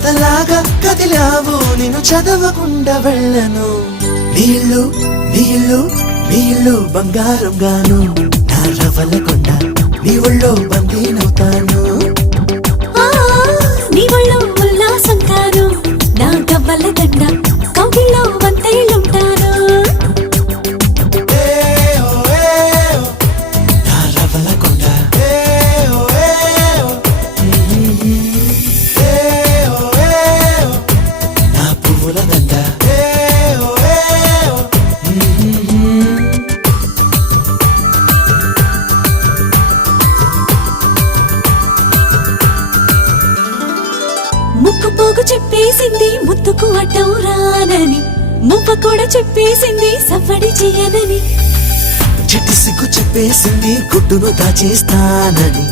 కథలాగా కదిలావు నిన్ను చదవకుండా వెళ్ళను నీళ్ళు నీళ్ళు నీళ్ళు బంగారం గాను నా రవలకొండ నీ ఒళ్ళో బందీనవుతాను నీ ఒళ్ళో ఉల్లాసం కాను నా గవ్వల దండ కౌగిల్లో వంతేలుంటాను నా రవలకొండ నా పువ్వుల దండ ముక్కు పోగు చెప్పేసింది ముత్తుకు అడ్డం రానని మువ్వ కూడా చెప్పేసింది సవ్వడి చేయనని చిట్టి సిగ్గు చెప్పేసింది గుడ్డును దాచేస్తానని